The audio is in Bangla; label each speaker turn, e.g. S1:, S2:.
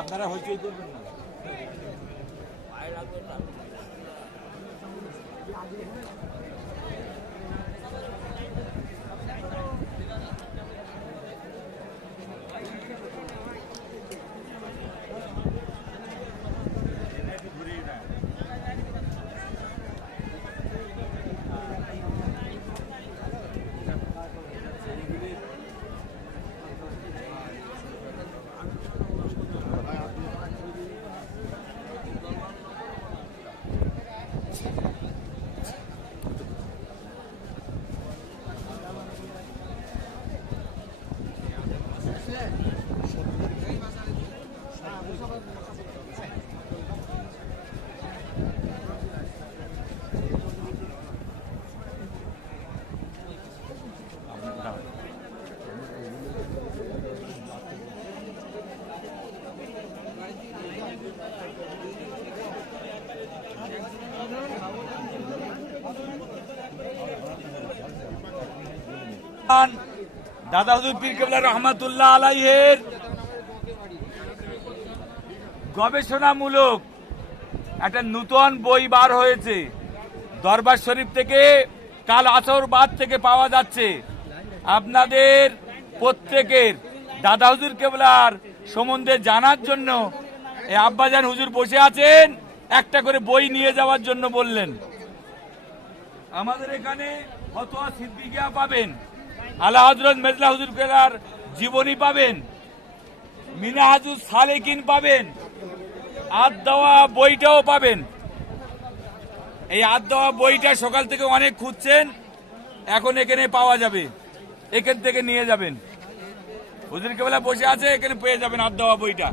S1: আপনারা হইচই করবেন না। Thank you. দাদা হুজুর পীর রহমাতুল্লাহ আলাইহের গবেষণামূলক একটা নূতন বই বার হয়েছে। দরবার শরীফ থেকে, কাল আসর বাদ থেকে পাওয়া যাচ্ছে। আপনাদের প্রত্যেকের দাদা হুজুর কেবলার সম্বন্ধে জানার জন্য এই আব্বাজান হুজুর বসে আছেন, একটা করে বই নিয়ে যাওয়ার জন্য বললেন। আমাদের এখানে ফতোয়া সিদ্দিকিয়া পাবেন। আলা হজরত মেজলা হুজুর কেলার জীবনী পাবেন মিনাহাজুল সালেকিন পাবেন আদ দেওয়া বইটাও পাবেন। এই আদ দেওয়া বইটা সকাল থেকে অনেক খুঁজছেন, এখন এখানে পাওয়া যাবে, এখান থেকে নিয়ে যাবেন। হুজুর কেবলা বসে আছে, এখানে পেয়ে যাবেন আদ দেওয়া বইটা।